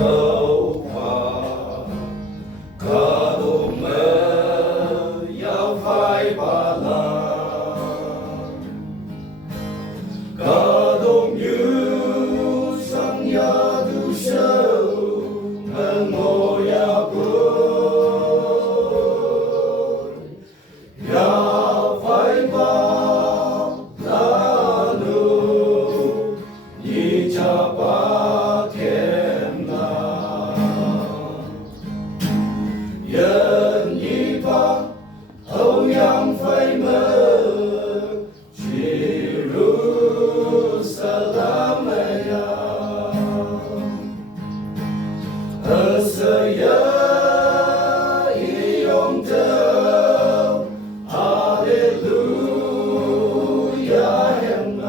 走吧，卡路门要快巴拉，卡东有上呀都手，门我呀不，要快巴拉路，你家把天啦，人一把后阳飞门，去路萨拉梅呀，而色呀一用的，哈利路亚hem门。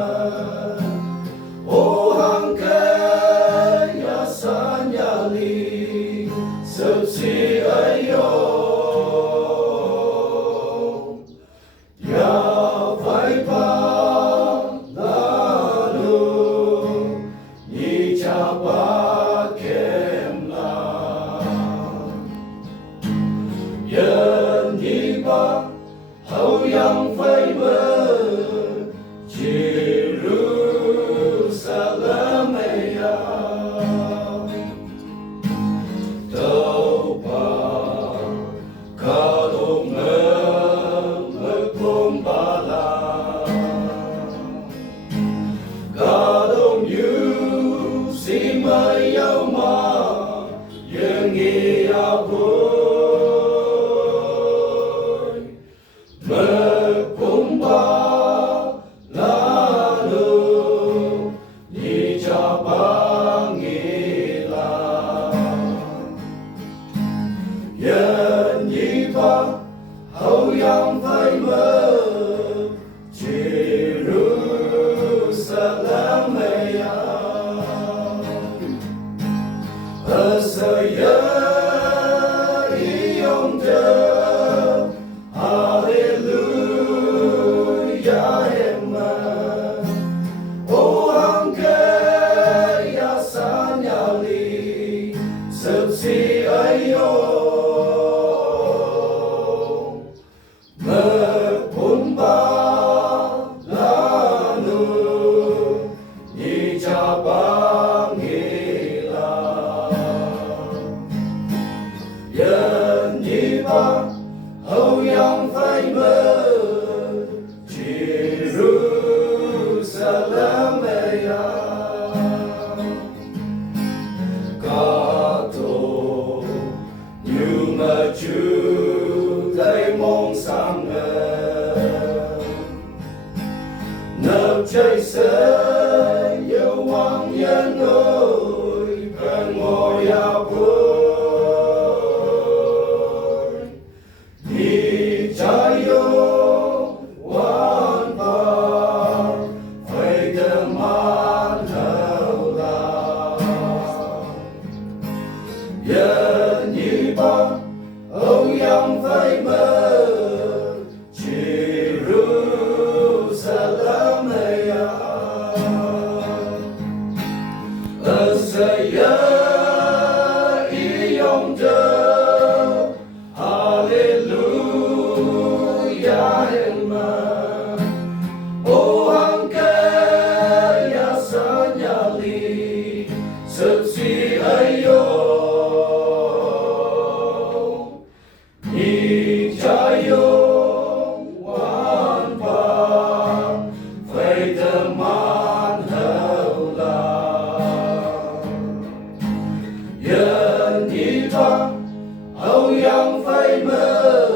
Oh hangkaya sanyali sepsi ayo ya vai pa lalu ni chapa kemla yan ni ba hau yang vai me Jerusalem ya tàu ba kalau mengepung bala kalau you si mayau ma yang ia boy mengepung bala lalu ni cabang hilang yang nyipa hau yang phải mơ Jerusalem ya asaya iyong de hallelujah emma oh hangkaya sanyali sepsi ayo mepumba lanu ni cabang hilang yang nyipa hau yang phải mơ Jerusalem ya kato như mà chú thấy mong sang nấp cháy sẽ yêu hoàng nhân ơi bên ngồi ya vui đi trái yêu hoàn toàn phải đừng mang hậu là dân như ba âu yang phải mơ Jerusalem ya asaya iyong de hallelujah emma oh hangkaya sanyali sepsi ayo ni chayong wan pa phải tâm man hậu la dân đi ba hậu yang phải mơ